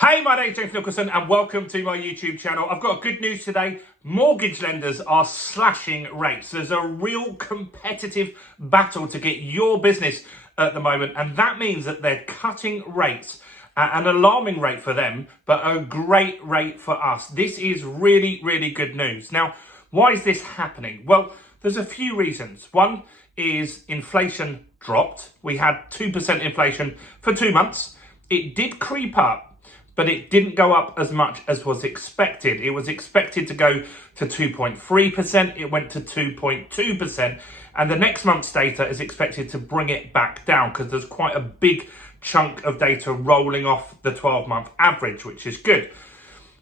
Hey, my name's James Nicholson and welcome to my YouTube channel. I've got good news today. Mortgage lenders are slashing rates. There's a real competitive battle to get your business at the moment, and that means that they're cutting rates at an alarming rate for them, but a great rate for us. This is really, really good news. Now, why is this happening? Well, there's a few reasons. One is inflation dropped. We had 2% inflation for 2 months. It did creep up, but it didn't go up as much as was expected. It was expected to go to 2.3%, it went to 2.2%, and the next month's data is expected to bring it back down because there's quite a big chunk of data rolling off the 12-month average, which is good.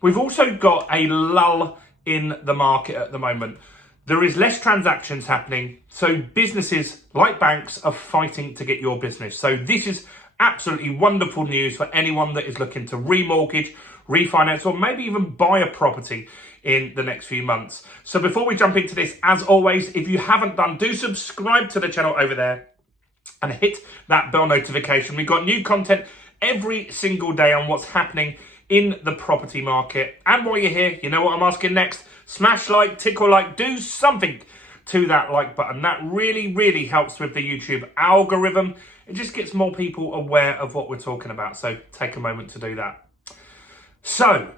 We've also got a lull in the market at the moment. There is less transactions happening, so businesses like banks are fighting to get your business. So this is absolutely wonderful news for anyone that is looking to remortgage, refinance, or maybe even buy a property in the next few months. So before we jump into this, as always, if you haven't done, do subscribe to the channel over there and hit that bell notification. We've got new content every single day on what's happening in the property market. And while you're here, you know what I'm asking next? Smash like, tickle like, do something to that like button. That really, really helps with the YouTube algorithm. It just gets more people aware of what we're talking about. So take a moment to do that. So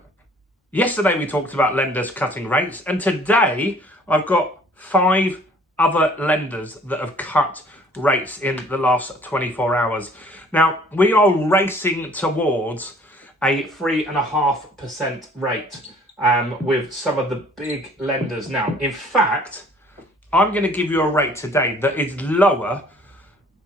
yesterday we talked about lenders cutting rates, and today I've got 5 other lenders that have cut rates in the last 24 hours. Now, we are racing towards a 3.5% rate with some of the big lenders now. In fact, I'm going to give you a rate today that is lower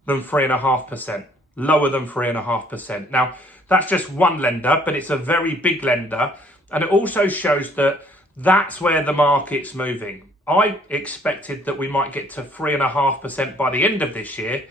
than 3.5%. Lower than 3.5%. Now, that's just one lender, but it's a very big lender. And it also shows that that's where the market's moving. I expected that we might get to 3.5% by the end of this year.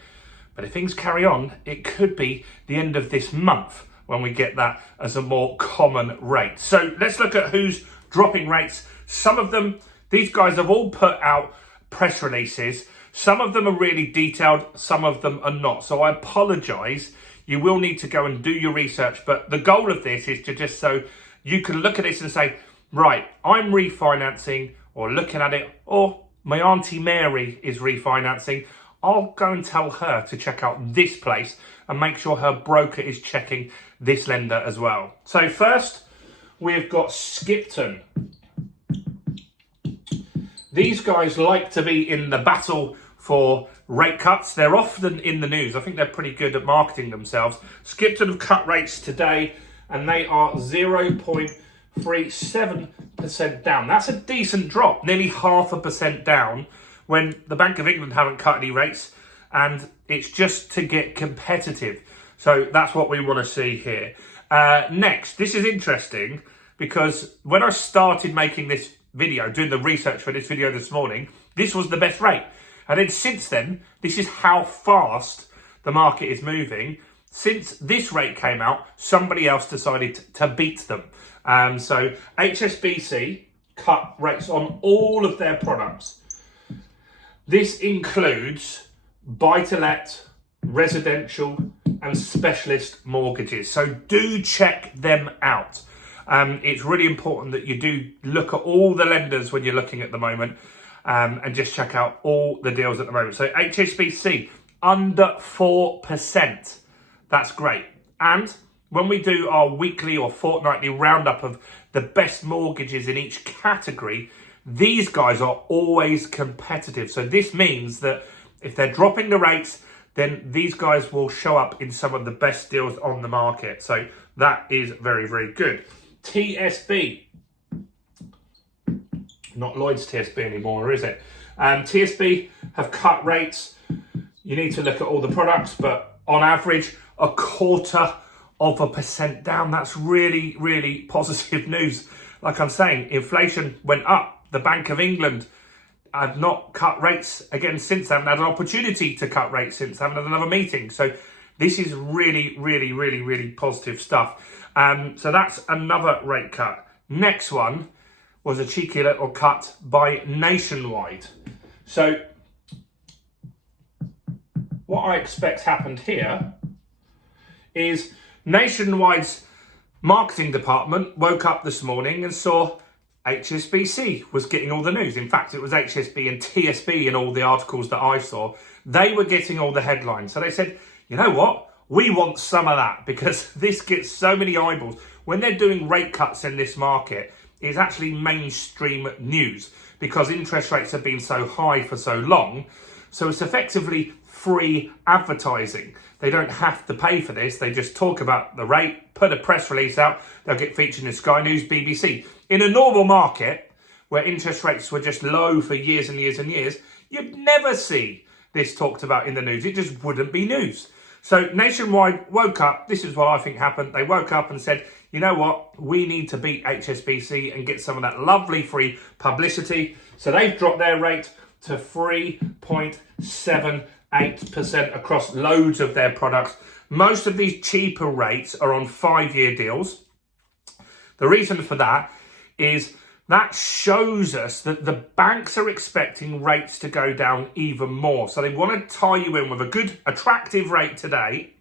But if things carry on, it could be the end of this month when we get that as a more common rate. So let's look at who's dropping rates. Some of them, these guys have all put out press releases. Some of them are really detailed, some of them are not. So I apologise. You will need to go and do your research. But the goal of this is to just so you can look at this and say, right, I'm refinancing or looking at it, or my Auntie Mary is refinancing. I'll go and tell her to check out this place and make sure her broker is checking this lender as well. So first, we've got Skipton. These guys like to be in the battle for rate cuts. They're often in the news. I think they're pretty good at marketing themselves. Skipton have cut rates today and they are 0.37% down. That's a decent drop, nearly 0.5% down when the Bank of England haven't cut any rates, and it's just to get competitive. So that's what we want to see here. Next, this is interesting because when I started making this video, doing the research for this video this morning, this was the best rate. And then since then, this is how fast the market is moving. Since this rate came out, somebody else decided to beat them. So HSBC cut rates on all of their products. This includes buy-to-let, residential, and specialist mortgages. So do check them out. It's really important that you do look at all the lenders when you're looking at the moment and just check out all the deals at the moment. So HSBC, under 4%. That's great. And when we do our weekly or fortnightly roundup of the best mortgages in each category, these guys are always competitive. So this means that if they're dropping the rates, then these guys will show up in some of the best deals on the market. So that is very, very good. TSB, not Lloyd's TSB anymore, is it? TSB have cut rates. You need to look at all the products, but on average, 0.25% down. That's really, really positive news. Like I'm saying, inflation went up. The Bank of England have not cut rates again since. They haven't had an opportunity to cut rates since. They haven't had another meeting. So this is really, really, really, really positive stuff. So that's another rate cut. Next one was a cheeky little cut by Nationwide. So what I expect happened here is Nationwide's marketing department woke up this morning and saw HSBC was getting all the news. In fact, it was HSB and TSB in all the articles that I saw. They were getting all the headlines. So they said, you know what? We want some of that because this gets so many eyeballs. When they're doing rate cuts in this market, it's actually mainstream news because interest rates have been so high for so long. So it's effectively free advertising. They don't have to pay for this. They just talk about the rate, put a press release out. They'll get featured in Sky News, BBC. In a normal market where interest rates were just low for years and years and years, you'd never see this talked about in the news. It just wouldn't be news. So Nationwide woke up. This is what I think happened. They woke up and said, you know what? We need to beat HSBC and get some of that lovely free publicity. So they've dropped their rate to 3.78% across loads of their products. Most of these cheaper rates are on 5-year deals. The reason for that is that shows us that the banks are expecting rates to go down even more. So they want to tie you in with a good, attractive rate today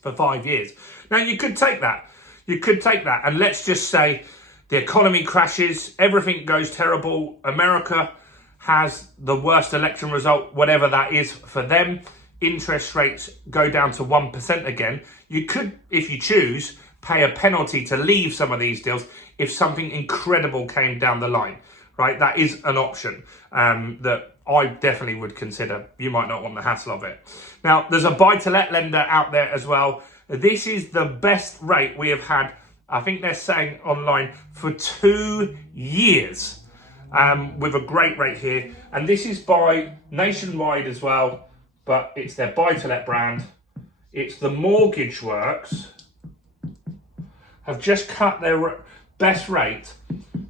for 5 years. Now, you could take that. You could take that. And let's just say the economy crashes, everything goes terrible. America has the worst election result, whatever that is for them. Interest rates go down to 1% again. You could, if you choose, pay a penalty to leave some of these deals if something incredible came down the line, right? That is an option that I definitely would consider. You might not want the hassle of it. Now, there's a buy-to-let lender out there as well. This is the best rate we have had, I think they're saying online, for 2 years, with a great rate here. And this is by Nationwide as well, but it's their buy-to-let brand. It's the Mortgage Works. Have just cut their best rate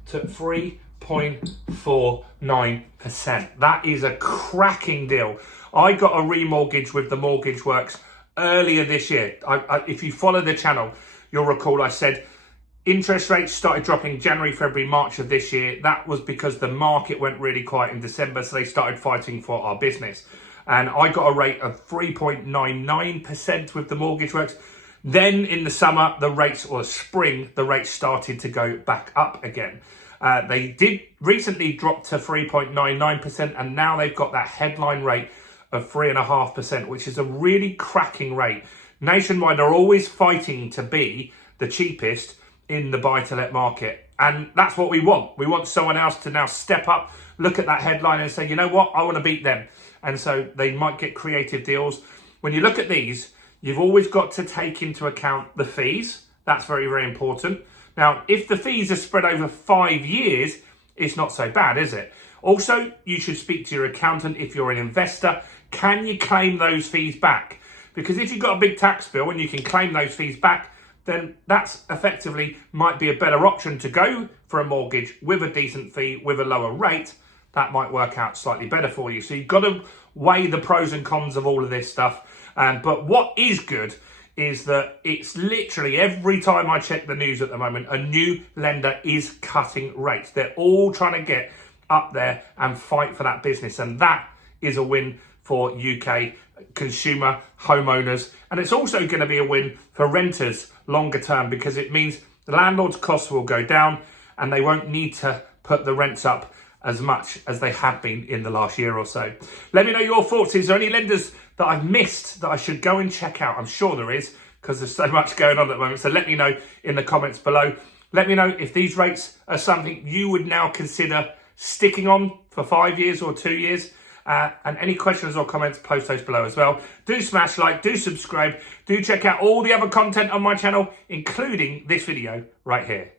to 3.49%. That is a cracking deal. I got a remortgage with the Mortgage Works earlier this year. If you follow the channel, you'll recall I said interest rates started dropping January, February, March of this year. That was because the market went really quiet in December, so they started fighting for our business. And I got a rate of 3.99% with the Mortgage Works. Then in the summer, the rates, or spring, the rates started to go back up again. They did recently drop to 3.99%, and now they've got that headline rate of 3.5%, which is a really cracking rate. Nationwide are always fighting to be the cheapest in the buy-to-let market, and that's what we want. We want someone else to now step up, look at that headline and say, you know what, I want to beat them. And so they might get creative deals. When you look at these, you've always got to take into account the fees. That's very, very important. Now, if the fees are spread over 5 years, it's not so bad, is it? Also, you should speak to your accountant if you're an investor. Can you claim those fees back? Because if you've got a big tax bill and you can claim those fees back, then that's effectively might be a better option to go for a mortgage with a decent fee, with a lower rate. That might work out slightly better for you. So you've got to weigh the pros and cons of all of this stuff. But what is good is that it's literally every time I check the news at the moment, a new lender is cutting rates. They're all trying to get up there and fight for that business. And that is a win for UK consumer homeowners. And it's also going to be a win for renters longer term, because it means the landlord's costs will go down and they won't need to put the rents up as much as they have been in the last year or so. Let me know your thoughts. Is there any lenders that I've missed that I should go and check out? I'm sure there is, because there's so much going on at the moment. So let me know in the comments below. Let me know if these rates are something you would now consider sticking on for 5 years or 2 years. And any questions or comments, post those below as well. Do smash like, do subscribe, do check out all the other content on my channel, including this video right here.